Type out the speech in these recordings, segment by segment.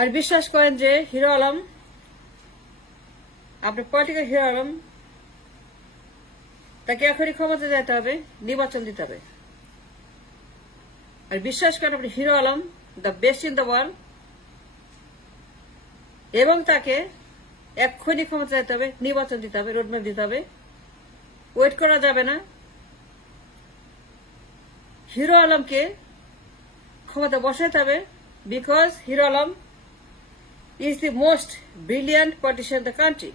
আর বিশ্বাস করেন যে হিরো আলম, আপনার পলিটিক্যাল হিরো আলম, তাকে এখনই ক্ষমতা যেতে হবে, নির্বাচন দিতে হবে। আর বিশ্বাস করেন আপনি হিরো Alam the best in the world, এবং তাকে এক্ষুনি ক্ষমতা যেতে হবে, নির্বাচন দিতে হবে, রোডম্যাপ দিতে হবে, ওয়েট করা যাবে না। হিরো আলমকে ক্ষমতা বসাতে হবে, because hero Alam is the most brilliant politician in the country.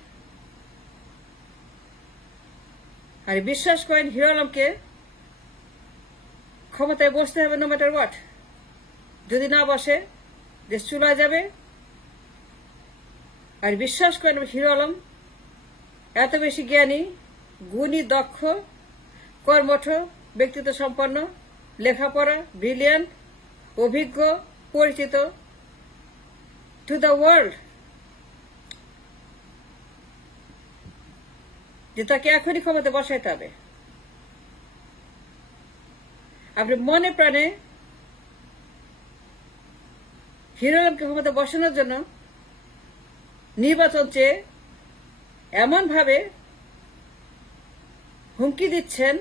আর বিশ্বাস করেন হিরো আলমকে ক্ষমতায় বসতে হবে নো ম্যাটার হোয়াট। যদি না বসে দেশ চুলায় যাবে। আর বিশ্বাস করেন হিরো আলম এত বেশি জ্ঞানী, গুণী, দক্ষ, কর্মঠ, ব্যক্তিত্ব সম্পন্ন, লেখাপড়া, ব্রিলিয়ান্ট, অভিজ্ঞ, পরিচিত to the world, যে তাকে এখনই ক্ষমতা বসাইতে হবে। আপনি মনে প্রাণে হিরো আলমকে ক্ষমতা বসানোর জন্য নির্বাচন চেয়ে এমন ভাবে হুমকি দিচ্ছেন,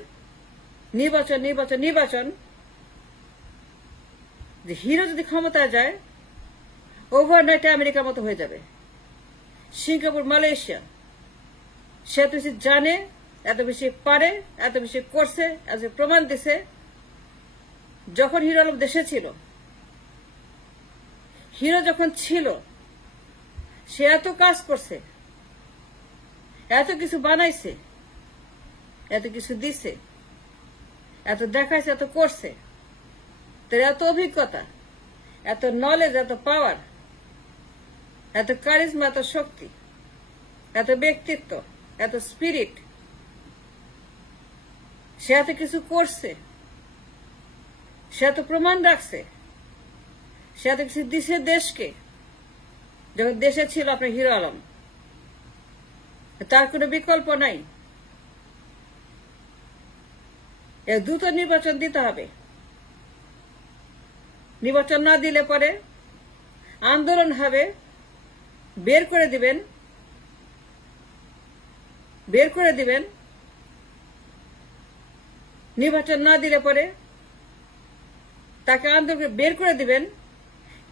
নির্বাচন নির্বাচন নির্বাচন, যে হিরো যদি ক্ষমতায় যায় ওভারনাইটে আমেরিকার মতো হয়ে যাবে, সিঙ্গাপুর, মালয়েশিয়া। সে এত বেশি জানে, এত বেশি পারে, এত বেশি করছে, এত প্রমাণ দিছে। যখন হিরো আলম দেশে ছিল, হিরো যখন ছিল, সে এত কাজ করছে, এত কিছু বানাইছে, এত কিছু দিছে, এত দেখাইছে, এত করছে। তার এত অভিজ্ঞতা, এত নলেজ, এত পাওয়ার, এত কারিজমা, এত শক্তি, এত ব্যক্তিত্ব, এত স্পিরিট, সে এত কিছু করছে, সে এত প্রমাণ রাখছে, সে এত কিছু দিছে দেশকে। যখন দেশে ছিল আপনার হিরো আলম, তার কোনো বিকল্প নাই। এর দ্রুত নির্বাচন দিতে হবে। নির্বাচন না দিলে পরে আন্দোলন হবে, বের করে দিবেন, বের করে দিবেন। নির্বাচন না দিলে পরে তাকে আন্দোলন বের করে দিবেন,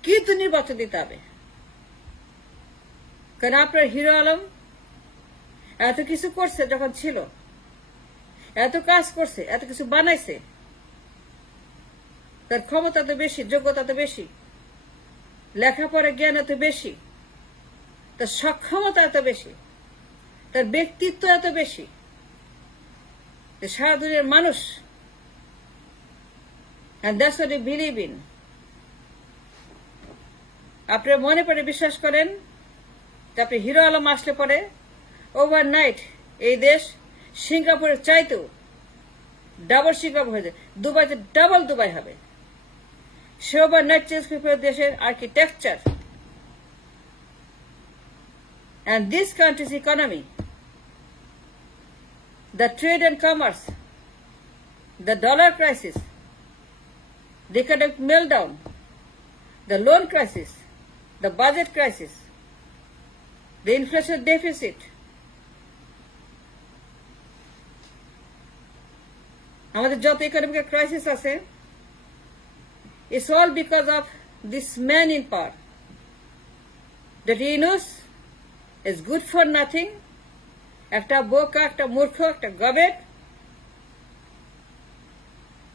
কিন্তু নির্বাচন দিতে হবে। কারণ আপনার হিরো আলম এত কিছু করছে যখন ছিল, এত কাজ করছে, এত কিছু বানাইছে, তার ক্ষমতা তো বেশি, যোগ্যতা তো বেশি, লেখাপড়া জ্ঞান এত বেশি, তার সক্ষমতা এত বেশি, তার ব্যক্তিত্ব এত বেশি, সারা দুনিয়ার মানুষ, and that's what they believe in. আপনারা মনে পড়ে বিশ্বাস করেন আপনি হিরো আলম আসলে পরে ওভারনাইট এই দেশ সিঙ্গাপুরের চাইতেও ডাবল সিঙ্গাপুর হয়ে যায়, দুবাইতে ডাবল দুবাই হবে। সে ওভারনাইট চেঞ্জ করে দেশের architecture and this country's economy, the trade and commerce, the dollar crisis, the economic meltdown, the loan crisis, the budget crisis, the inflation deficit, আমাদের যত ইকোনমিক ক্রাইসিস আছে, it's all because of this man in power. That he knows is good for nothing, একটা বোকা, একটা মূর্খ, একটা গবেট,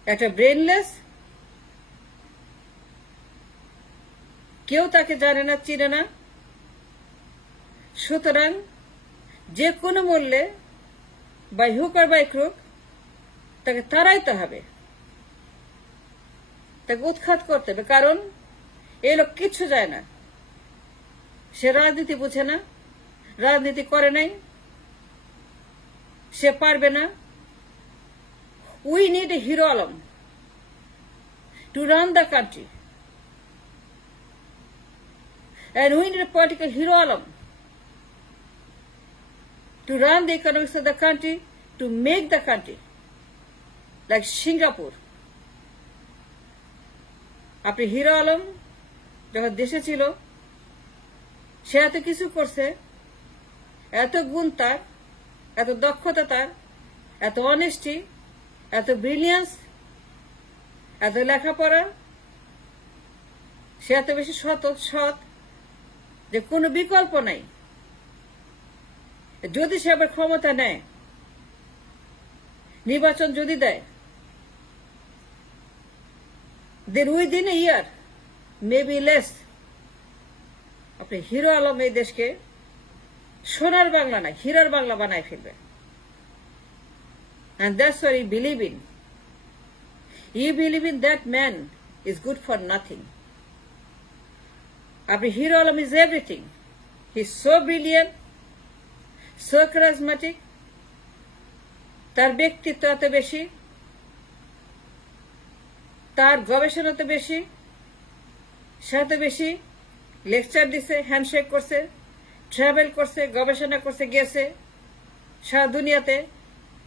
একটা ব্রেনলেস, কেউ তাকে জানে না, চিনে না। সুতরাং যে কোনো মূল্যে by hook or by crook তাকে তাড়াইতে হবে, তাকে উৎখাত করতে হবে। কারণ এই লোক কিচ্ছু যায় না, সে রাজনীতি বুঝে না, রাজনীতি করে নাই, সে পারবে না। We need a hero Alam to run the country, and we need a political hero alam to run the economics of the country, to make the country like Singapore. আপনি হিরো আলম যখন দেশে ছিল সে এত কিছু করছে, এত গুণ তার, এত দক্ষতা তার, এত অনেস্টি, এত ব্রিলিয়ান্স, এত লেখাপড়া, সে এত বেশি সৎ যে কোনো বিকল্প নাই। যদি সে আবার ক্ষমতা নেয়, নির্বাচন যদি দেয়, then within a year, maybe less, আপনি হিরো আলম এই দেশকে সোনার বাংলা না, হীরার বাংলা বানায় ফেলবে। And that's what you believe in. You believe in that man is good for nothing. আপনি হিরো Alam is everything. He's so brilliant, so charismatic, তার ব্যক্তিত্ব এত বেশি, তার গবেষণা এত বেশি, সে এত বেশি লেকচার দিছে, হ্যান্ডশেক করছে, ট্রাভেল করছে, গবেষণা করছে, গেছে সারা দুনিয়াতে,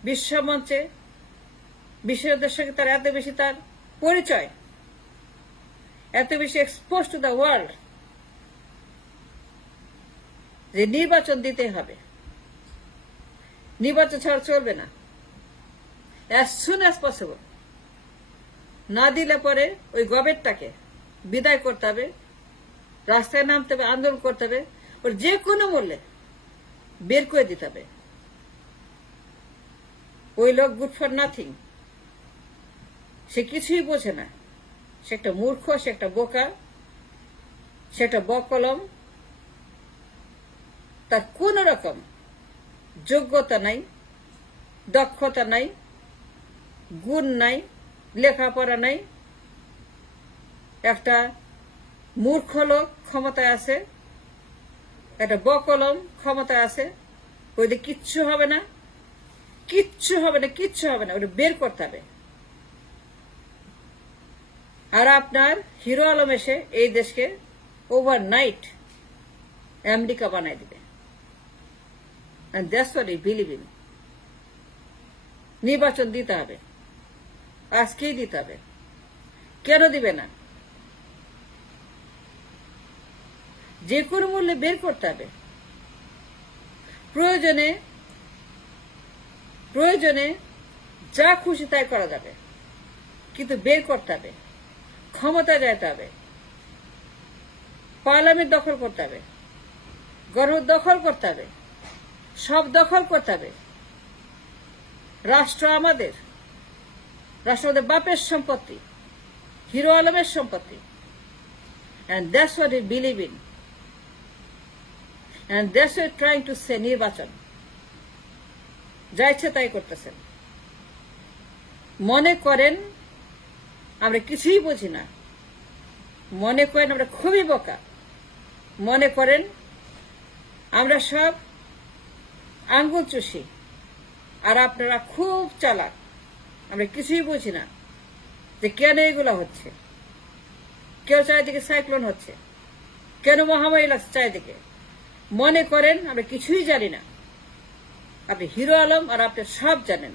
বিশ্বমঞ্চে, বিশ্বের সঙ্গে তার এত বেশি তার পরিচয়, এত বেশি এক্সপোজ টু দ্য ওয়ার্ল্ড যে নির্বাচন দিতে হবে, নির্বাচন ছাড়া চলবে না, as soon as possible। না দিলে পরে ওই গবেটটাকে বিদায় করতে হবে, রাস্তায় নামতে হবে, আন্দোলন করতে হবে, ওর যে কোনো মূল্যে বের করে দিতে হবে। ওই লোক গুড ফর নাথিং, সে কিছুই বোঝে না, সে একটা মূর্খ, সে একটা বোকা, সে একটা বকলম, তার কোন রকম যোগ্যতা নাই, দক্ষতা নাই, গুণ নাই, লেখাপড়া নাই, একটা মূর্খ লোক ক্ষমতায় আছে, একটা বকলম ক্ষমতায় আছে, ওইদিকে কিচ্ছু হবে না, কিচ্ছু হবে না, কিচ্ছু হবে না, ওটা বের করতে হবে। আর আপনার হিরো আলম এসে এই দেশকে ওভারনাইট আমেরিকা বানাই দিবে। And that's what I believe in. নির্বাচন দিতে হবে, আজকেই দিতে হবে। কেন দিবে না? যে কোনো মূল্যে বের করতে হবে। প্রয়োজনে যা খুশি তাই করা যাবে, কিন্তু বের করতে হবে, ক্ষমতায় যেতে হবে, পার্লামেন্ট দখল করতে হবে, গণভোট দখল করতে হবে, সব দখল করতে হবে। রাষ্ট্র আমাদের বাপের সম্পত্তি, হিরো আলমের সম্পত্তি। And that's what we believe in. And that's what we're trying to say. নির্বাচন যা ইচ্ছে তাই করতেছেন। মনে করেন আমরা কিছুই বুঝি না, মনে করেন আমরা খুবই বোকা, মনে করেন আমরা সব আঙ্গুল চুষি, আর আপনারা খুব চালাক, আমরা কিছুই বুঝি না যে কেন এগুলো হচ্ছে। কেউ চারিদিকে সাইক্লোন হচ্ছে, কেন মহামারী লাগছে চারিদিকে। মনে করেন আমরা কিছুই জানি না। আপনি হিরো আলম আর আপনি সব জানেন।